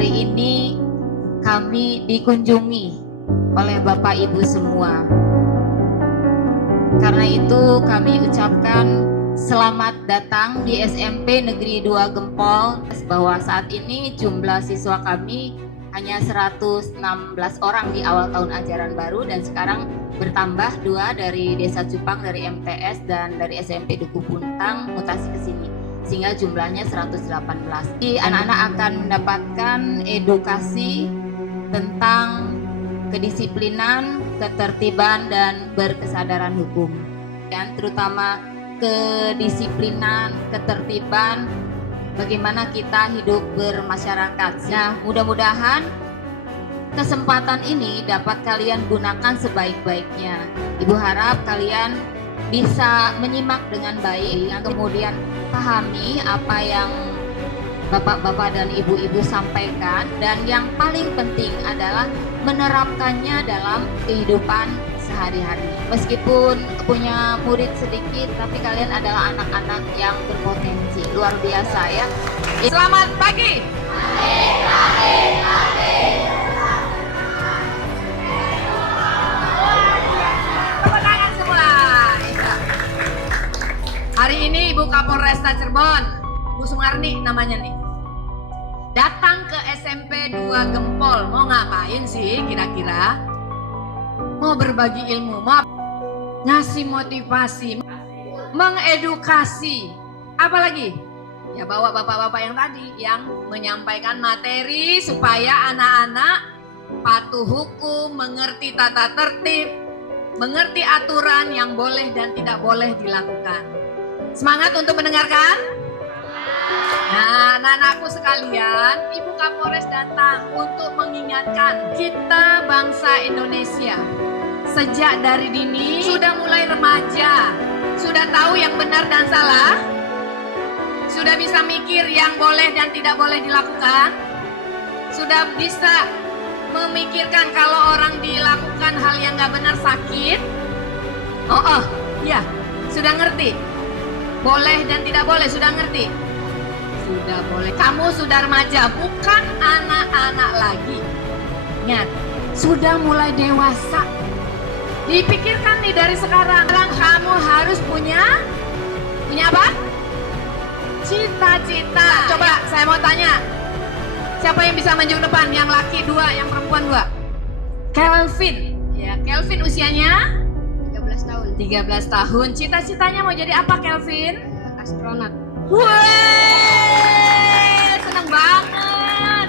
hari ini kami dikunjungi oleh Bapak Ibu semua. Karena itu kami ucapkan selamat datang di SMP Negeri 2 Gempol, bahwa saat ini jumlah siswa kami hanya 116 orang di awal tahun ajaran baru, dan sekarang bertambah 2 dari Desa Cupang, dari MTS, dan dari SMP Duku Puntang mutasi ke sini, sehingga jumlahnya 118. Jadi anak-anak akan mendapatkan edukasi tentang kedisiplinan, ketertiban, dan berkesadaran hukum, dan terutama kedisiplinan, ketertiban, bagaimana kita hidup bermasyarakat. Nah, mudah-mudahan kesempatan ini dapat kalian gunakan sebaik-baiknya. Ibu harap kalian bisa menyimak dengan baik, kemudian pahami apa yang bapak-bapak dan ibu-ibu sampaikan, dan yang paling penting adalah menerapkannya dalam kehidupan sehari-hari. Meskipun punya murid sedikit, tapi kalian adalah anak-anak yang berpotensi luar biasa ya. Selamat pagi. Tepuk tangan semua. Hari ini Ibu Kapolresta Cirebon, Bu Sumarni namanya nih, datang ke SMP 2 Gempol. Mau ngapain sih kira-kira? Mau berbagi ilmu, mau ngasih motivasi, mengedukasi, apalagi ya bawa bapak-bapak yang tadi yang menyampaikan materi supaya anak-anak patuh hukum, mengerti tata tertib, mengerti aturan yang boleh dan tidak boleh dilakukan. Semangat untuk mendengarkan? Nah, anak-anakku sekalian, Ibu Kapolres datang untuk mengingatkan kita bangsa Indonesia. Sejak dari dini, sudah mulai remaja, sudah tahu yang benar dan salah, sudah bisa mikir yang boleh dan tidak boleh dilakukan, sudah bisa memikirkan kalau orang dilakukan hal yang gak benar sakit. Ya, sudah ngerti. Boleh dan tidak boleh, sudah ngerti. Sudah boleh. Kamu sudah remaja, bukan anak-anak lagi. Ingat, sudah mulai dewasa. Dipikirkan nih dari sekarang. Kamu harus punya apa? Cita-cita. Coba saya mau tanya, siapa yang bisa maju ke depan? Yang laki 2, yang perempuan 2. Kelvin. Ya, Kelvin usianya 13 tahun. 13 tahun. Cita-citanya mau jadi apa, Kelvin? Astronot. Wih, seneng banget.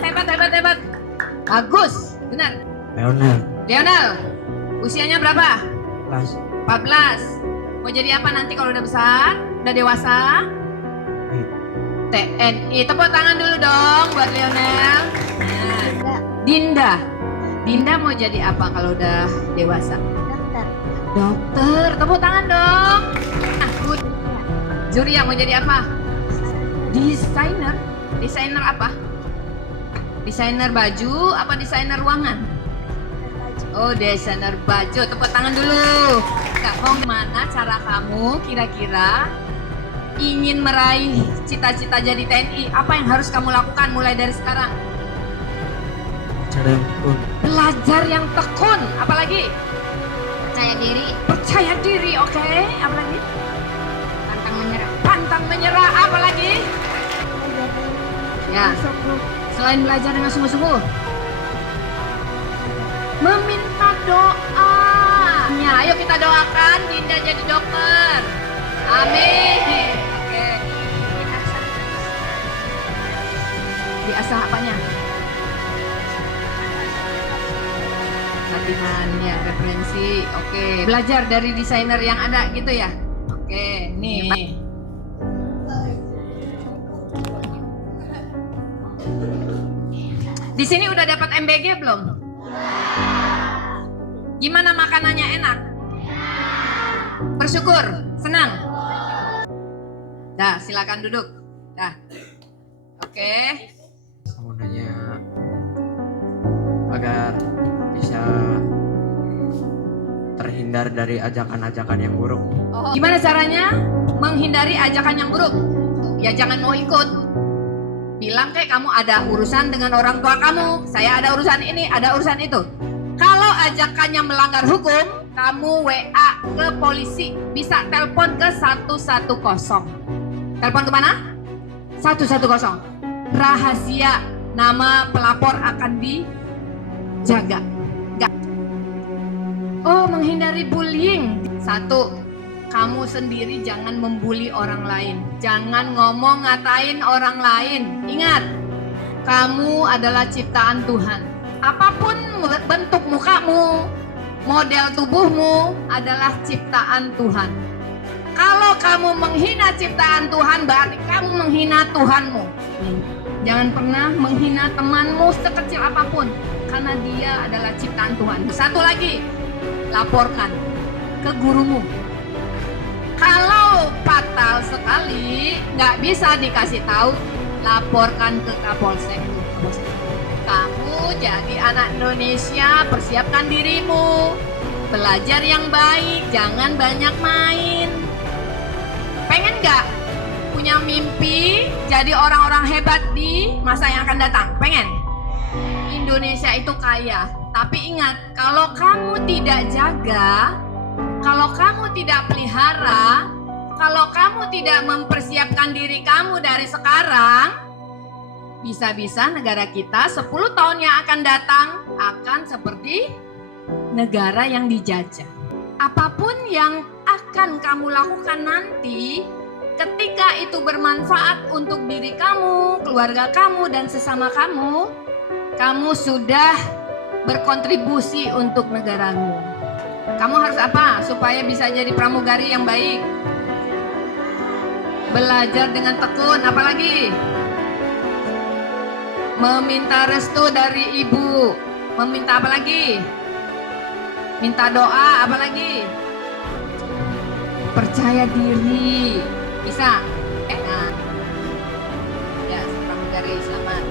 Hebat. Bagus, benar. Lionel, usianya berapa? 14. Mau jadi apa nanti kalau udah besar? Udah dewasa? TNI. Tepuk tangan dulu dong buat Lionel. Nah. Dinda mau jadi apa kalau udah dewasa? Dokter. Tepuk tangan dong. Zuria mau jadi apa? Desainer. Desainer apa? Desainer baju apa desainer ruangan? Oh, desainer baju. Tepuk tangan dulu. Kak, mau gimana cara kamu kira-kira ingin meraih cita-cita jadi TNI? Apa yang harus kamu lakukan mulai dari sekarang? Belajar yang tekun. Apalagi? Percaya diri, oke. Apalagi? Pantang menyerah. Apalagi? Ya. Selain belajar dengan sungguh-sungguh, meminta doa. Ya, ayo kita doakan Dinda jadi dokter. Amin. Oke. Diasah apanya? Latihan ya, referensi. Oke. Belajar dari desainer yang ada gitu ya. Oke, nih. Di sini udah dapat MBG belum? Gimana makanannya, enak? Bersyukur, senang. Dah, silakan duduk. Dah. Oke. Semuanya agar bisa terhindar dari ajakan-ajakan yang buruk. Gimana caranya menghindari ajakan yang buruk? Ya jangan mau ikut. Bilang kayak kamu ada urusan dengan orang tua kamu, saya ada urusan ini, ada urusan itu. Kalau ajakannya melanggar hukum, kamu WA ke polisi, bisa telepon ke 110. Telepon kemana? 110. Rahasia, nama pelapor akan dijaga. Oh, menghindari bullying. 1, kamu sendiri jangan membuli orang lain. Jangan ngomong ngatain orang lain. Ingat, kamu adalah ciptaan Tuhan. Apapun bentuk mukamu, model tubuhmu adalah ciptaan Tuhan. Kalau kamu menghina ciptaan Tuhan, berarti kamu menghina Tuhanmu. Jangan pernah menghina temanmu sekecil apapun, karena dia adalah ciptaan Tuhan. 1 lagi, laporkan ke gurumu. Kalau fatal sekali, nggak bisa dikasih tahu, laporkan ke Kapolsek. Kamu jadi anak Indonesia, persiapkan dirimu, belajar yang baik, jangan banyak main. Pengen nggak punya mimpi jadi orang-orang hebat di masa yang akan datang? Pengen? Indonesia itu kaya, tapi ingat, kalau kamu tidak jaga, kalau kamu tidak pelihara, kalau kamu tidak mempersiapkan diri kamu dari sekarang, bisa-bisa negara kita 10 tahun yang akan datang akan seperti negara yang dijajah. Apapun yang akan kamu lakukan nanti, ketika itu bermanfaat untuk diri kamu, keluarga kamu, dan sesama kamu, kamu sudah berkontribusi untuk negaramu. Kamu harus apa supaya bisa jadi pramugari yang baik? Belajar dengan tekun, apalagi? Meminta restu dari ibu. Meminta apa lagi? Minta doa, apa lagi? Percaya diri. Bisa? Nah. Ya, pramugari, selamat.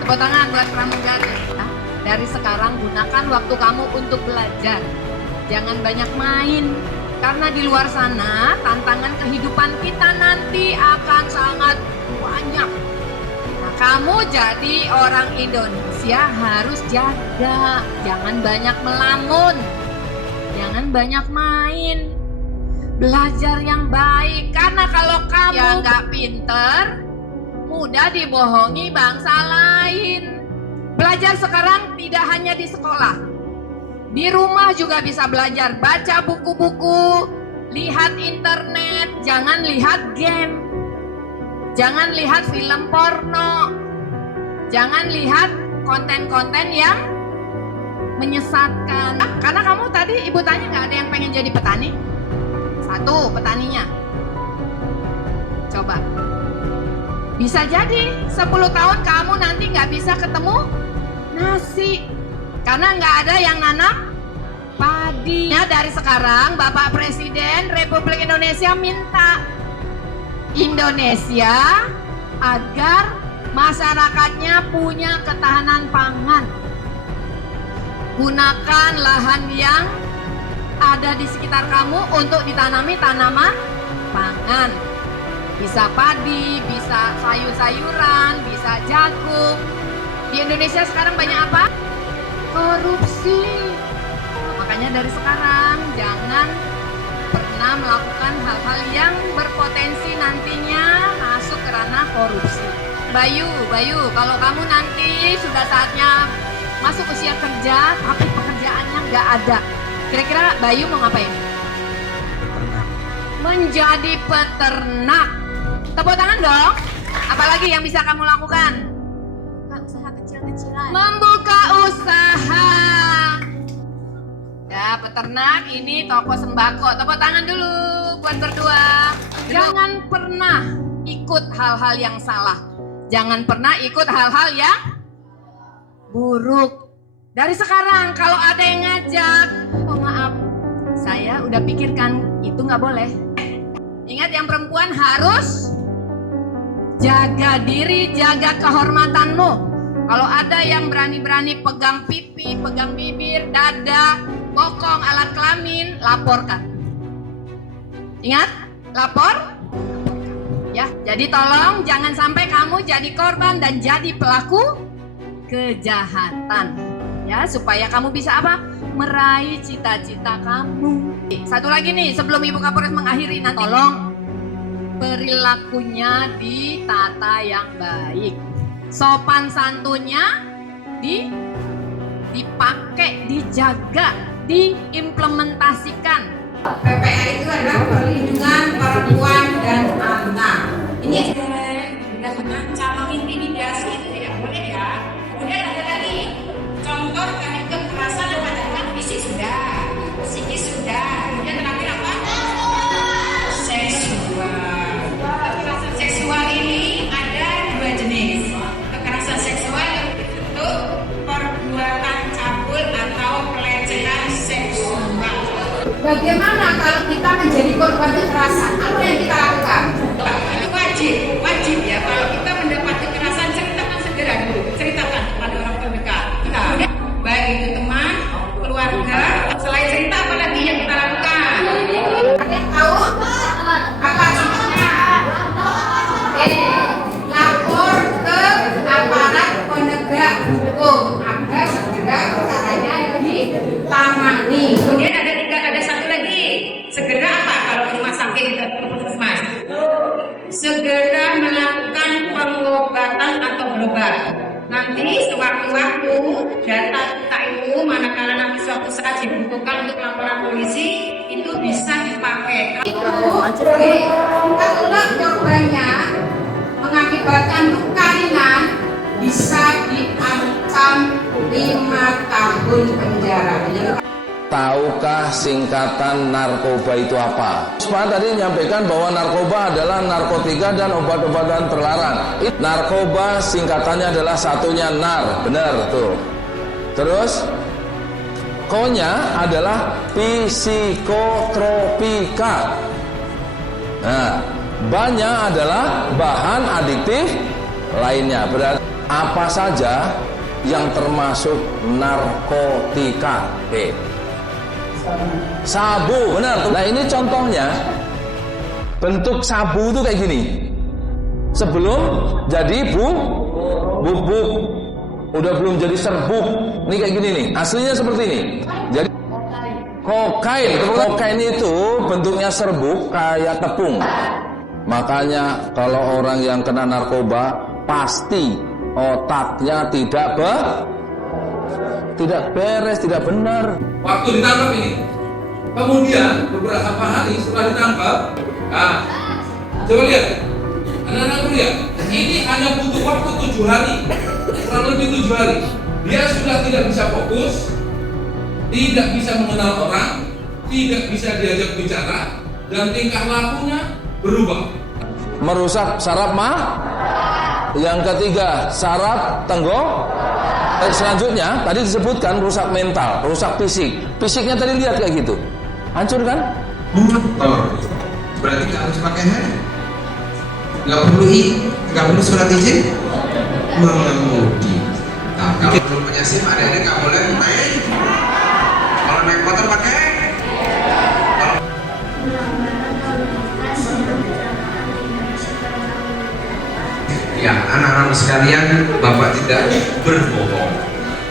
Tepuk tangan buat pramugari. Nah, dari sekarang gunakan waktu kamu untuk belajar. Jangan banyak main. Karena di luar sana, tantangan kehidupan kita nanti akan sangat banyak. Nah, kamu jadi orang Indonesia harus jaga. Jangan banyak melamun. Jangan banyak main. Belajar yang baik, karena kalau kamu yang nggak pinter, mudah dibohongi bangsa lain. Belajar sekarang tidak hanya di sekolah, di rumah juga bisa belajar. Baca buku-buku, lihat internet, jangan lihat game, jangan lihat film porno, jangan lihat konten-konten yang menyesatkan. Karena kamu tadi ibu tanya nggak ada yang pengen jadi petani? 1, petaninya. Coba. Bisa jadi 10 tahun kamu nanti nggak bisa ketemu nasi. Karena nggak ada yang nanam padi. Ya, dari sekarang Bapak Presiden Republik Indonesia minta Indonesia agar masyarakatnya punya ketahanan pangan. Gunakan lahan yang ada di sekitar kamu untuk ditanami tanaman pangan. Bisa padi, bisa sayur-sayuran, bisa jagung. Di Indonesia sekarang banyak apa? Korupsi. Makanya dari sekarang jangan pernah melakukan hal-hal yang berpotensi nantinya masuk ke ranah korupsi. Bayu, kalau kamu nanti sudah saatnya masuk usia kerja, tapi pekerjaannya nggak ada, kira-kira Bayu mau ngapain? Peternak. Menjadi peternak. Tepuk tangan dong. Apalagi yang bisa kamu lakukan? Buka usaha kecil-kecilan. Membuka usaha. Ya, peternak, ini toko sembako. Tepuk tangan dulu buat berdua. Jangan pernah ikut hal-hal yang salah. Jangan pernah ikut hal-hal yang buruk. Dari sekarang kalau ada yang ngajak, oh maaf, saya udah pikirkan itu nggak boleh. Ingat, yang perempuan harus jaga diri, jaga kehormatanmu. Kalau ada yang berani-berani pegang pipi, pegang bibir, dada, bokong, alat kelamin, laporkan. Ingat, lapor. Ya, jadi tolong jangan sampai kamu jadi korban dan jadi pelaku kejahatan. Ya, supaya kamu bisa apa? Meraih cita-cita kamu. Satu lagi nih, sebelum Ibu Kapolres mengakhiri, nanti tolong perilakunya ditata yang baik. Sopan santunnya dipakai, dijaga, diimplementasikan. PPA itu adalah perlindungan perempuan dan anak. Ini dengan cara intimidasi itu tidak boleh ya. Kemudian ada lagi contoh dari kekerasan yang mengatakan fisik sudah, psikis sudah. Kemudian terakhir apa? Seksual. Kekerasan seksual ini ada dua jenis. Kekerasan seksual yang bentuk perbuatan cabul atau pelecehan seksual. Bagaimana kalau kita menjadi korban kekerasan? Apa yang kita lakukan? Itu wajib ya. Kalau kita mendapat kekerasan, ceritakan segera dulu. Ceritakan kepada orang terdekat. Baik itu teman, keluarga. Selain cerita, apa lagi yang kita lakukan? Ada yang tahu? Apa contohnya? Lapor ke aparat penegak hukum agar segera perkaranya ditangani. Kemudian ada satu lagi, segera apa kalau ke rumah sakit dan puskesmas? Segera melakukan pengobatan atau berobat. Nanti sewaktu-waktu data kita itu manakala nanti suatu saat dibutuhkan untuk laporan polisi itu bisa dipakai. Kalau korbannya mengakibatkan luka ringan bisa diancam 5 tahun penjara. Tahukah singkatan narkoba itu apa? Pak tadi menyampaikan bahwa narkoba adalah narkotika dan obat-obatan terlarang. Narkoba singkatannya adalah satunya NAR, benar tuh. Terus ko-nya adalah psikotropika. Nah, banyak adalah bahan adiktif lainnya. Berarti apa saja yang termasuk narkotika? Sabu, benar. Nah ini contohnya, bentuk sabu itu kayak gini. Sebelum jadi bubuk, udah belum jadi serbuk. Ini kayak gini nih, aslinya seperti ini. Jadi kokain itu bentuknya serbuk kayak tepung. Makanya kalau orang yang kena narkoba pasti otaknya tidak beres, tidak benar. Waktu ditangkap ini, kemudian beberapa hari setelah ditangkap, coba lihat, anak-anak lihat, ini hanya butuh waktu 7 hari, kurang lebih 7 hari. Dia sudah tidak bisa fokus, tidak bisa mengenal orang, tidak bisa diajak bicara, dan tingkah lakunya berubah. Merusak saraf yang ketiga saraf tenggorokan. Selanjutnya tadi disebutkan rusak mental, rusak fisik. Fisiknya tadi lihat kayak gitu, hancur kan? Motor berarti nggak harus pakai helm, nggak perlu surat izin mengemudi. Nah, kalau belum punya SIM, ada nggak boleh main. Kalau naik motor pakai. Ya, anak-anak sekalian, Bapak tidak berbohong.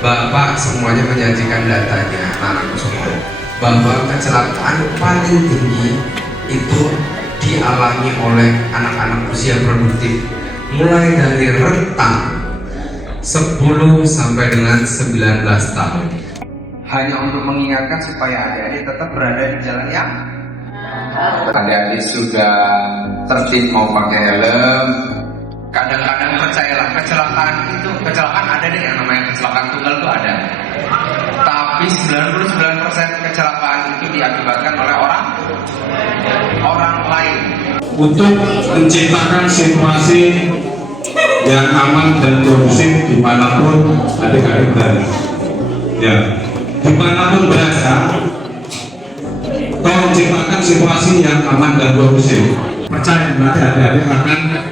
Bapak semuanya menyajikan datanya, anakku semua. Bahwa kecelakaan paling tinggi itu dialami oleh anak-anak usia produktif, mulai dari rentang 10 sampai dengan 19 tahun. Hanya untuk mengingatkan supaya adik-adik tetap berada di jalan yang adik-adik sudah tertib mau pakai helm. Kadang-kadang percayalah, kecelakaan ada nih, yang namanya kecelakaan tunggal itu ada. Tapi 99% kecelakaan itu diakibatkan oleh orang lain. Untuk menciptakan situasi yang aman dan kondusif dimanapun adik-adik berada. Ya, dimanapun berada, tolong ciptakan situasi yang aman dan kondusif. Percaya nanti adik-adik akan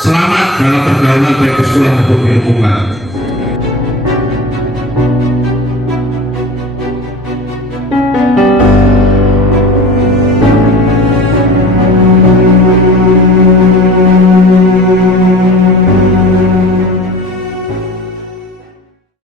selamat dalam pergaulan baik di sekolah maupun di lingkungan.